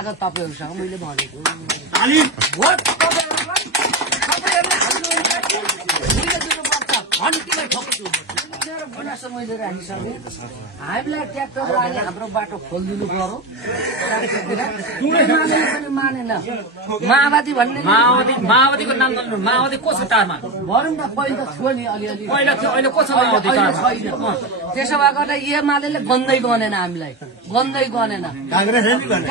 आज तपाईहरुसँग मैले भनेको ताली भोट तपाईहरुलाई तपाईहरुले हामीले दिनुपर्छ घन्टीलाई ठोक्छु मेरो गुनासो मैले राखिसके हामीलाई ट्र्याक्टर लाने हाम्रो बाटो खोलिदिनु पर्यो पनि मानेन माओवादी भन्ने माओवादीको नाम गर्नु माओवादी को छ तारमा भनौँ न पहिला थियो नि अलिअलि पहिला थियो अहिले को छ माओवादी तारमा त्यसो भएकोले एमाले गन्दै गनेन हामीलाई गन्दै गनेन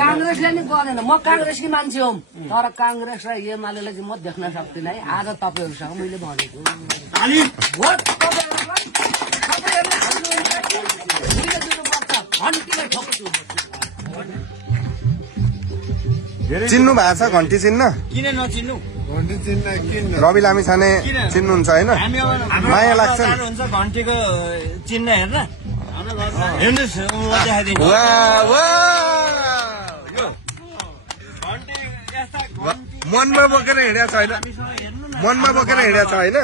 कांग्रेसले नि गनेन म कांग्रेसकी मान्छे हुँ तर कांग्रेस र एमालेलाई चाहिँ म देख्न सक्दिनँ है आज तपाईहरुसँग मैले भनेको ताली भोट तपाईहरुलाई तपाईहरुले हामीले दिनुपर्छ घन्टीलाई ठोक्छु चिन्नु भएको छ घन्टी चिन्ह किन नचिन्नु घन्टी चिन्ह किन रवि लामिछाने चिन्नुहुन्छ हैन माया लाग्छ नि हुन्छ घन्टीको चिन्ह हेर्न हेर्नुस् म देखाइदिन्छु वाह वाह यो घन्टी यस्ता मनमा बोकेर हिँड्या छ हैन मनमा बोकेर हिँड्या छ हैन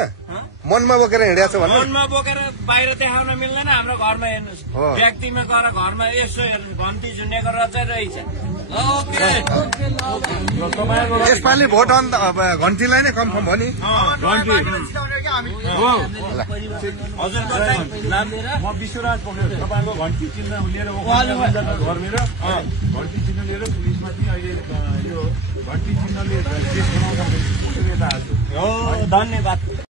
मनमा बोकेर हिँड्या छ भन्नु मनमा बोकेर बाहिर देखाउन मिल्दैन हाम्रो घरमा हेर्नुस् व्यक्तिमा गएर घरमा यसो हेर्नु घन्टी झुन्डेको रचाइ रहेछ यसपालि भोट अन्त घन्टीलाई नै कन्फर्म भयो नि हजुरको नाम लिएर म विश्वराज पोखरेल तपाईको घन्टी चिन्ह लिएर घर मेरो घन्टी चिन्ह लिएर पुलिसमा पनि अहिले यो घन्टी चिन्हले केस बनाउँदा धन्यवाद।